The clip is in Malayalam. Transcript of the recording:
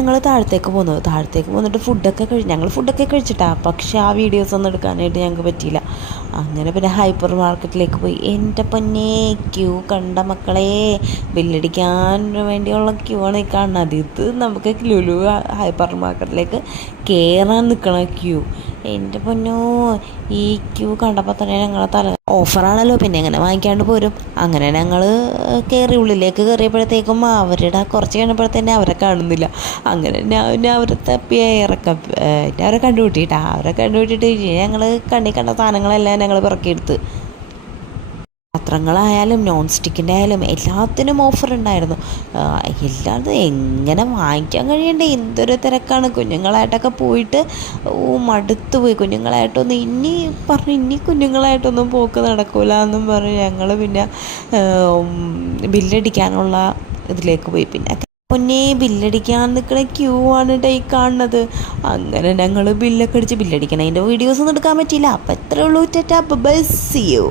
ഞങ്ങൾ താഴത്തേക്ക് പോന്നിട്ട് ഞങ്ങൾ ഫുഡൊക്കെ കഴിച്ചിട്ടാ, പക്ഷേ ആ വീഡിയോസ് ഒന്നും എടുക്കാനായിട്ട് ഞങ്ങൾക്ക് പറ്റിയില്ല. അങ്ങനെ പിന്നെ ഹൈപ്പർ മാർക്കറ്റിലേക്ക് പോയി. എൻ്റെ പൊന്നേ, ക്യൂ കണ്ട മക്കളെ, ബില്ലടിക്കാൻ വേണ്ടിയുള്ള ക്യൂ ആണ് ഈ കാണുന്നത്. ഇത് നമുക്ക് ലുലു ഹൈപ്പർ മാർക്കറ്റിലേക്ക് കയറാൻ നിൽക്കണ ക്യൂ. എൻ്റെ പൊന്നോ, ഈ ക്യൂ കണ്ടപ്പോൾ തന്നെ ഞങ്ങളെ ഓഫറാണല്ലോ, പിന്നെ എങ്ങനെ വാങ്ങിക്കാണ്ട് പോരും. അങ്ങനെ ഞങ്ങൾ ഉള്ളിലേക്ക് കയറിയപ്പോഴത്തേക്കും അവരുടെ കുറച്ച് കഴിഞ്ഞപ്പോഴത്തന്നെ അവരെ കാണുന്നില്ല. അങ്ങനെ ഞാൻ അവരെ തപ്പിയ ഇറക്കം അവരെ കണ്ടുപിട്ടിട്ട് ഞങ്ങൾ കണ്ട സാധനങ്ങളെല്ലാം ഞങ്ങൾ പിറക്കിയെടുത്ത്. പാത്രങ്ങളായാലും നോൺ സ്റ്റിക്കിൻ്റെ ആയാലും എല്ലാത്തിനും ഓഫർ ഉണ്ടായിരുന്നു. എല്ലാതും എങ്ങനെ വാങ്ങിക്കാൻ കഴിയണ്ടേ, എന്തൊരു തിരക്കാണ്. കുഞ്ഞുങ്ങളായിട്ടൊക്കെ പോയിട്ട് മടുത്തു പോയി. ഇനി കുഞ്ഞുങ്ങളായിട്ടൊന്നും പോക്ക് നടക്കൂല എന്നും പറഞ്ഞ് ഞങ്ങൾ പിന്നെ ബില്ലടിക്കാനുള്ള ഇതിലേക്ക് പോയി. പിന്നെ പൊന്നേ, ബില്ലടിക്കാൻ നിൽക്കണ ക്യൂ ആണ് ഈ കാണുന്നത്. അങ്ങനെ ഞങ്ങൾ ബില്ലൊക്കെ അടിച്ച് ബില്ലടിക്കണം. അതിൻ്റെ വീഡിയോസൊന്നും എടുക്കാൻ പറ്റിയില്ല. അപ്പം എത്രയുള്ളൂ. Tata, bye, see U.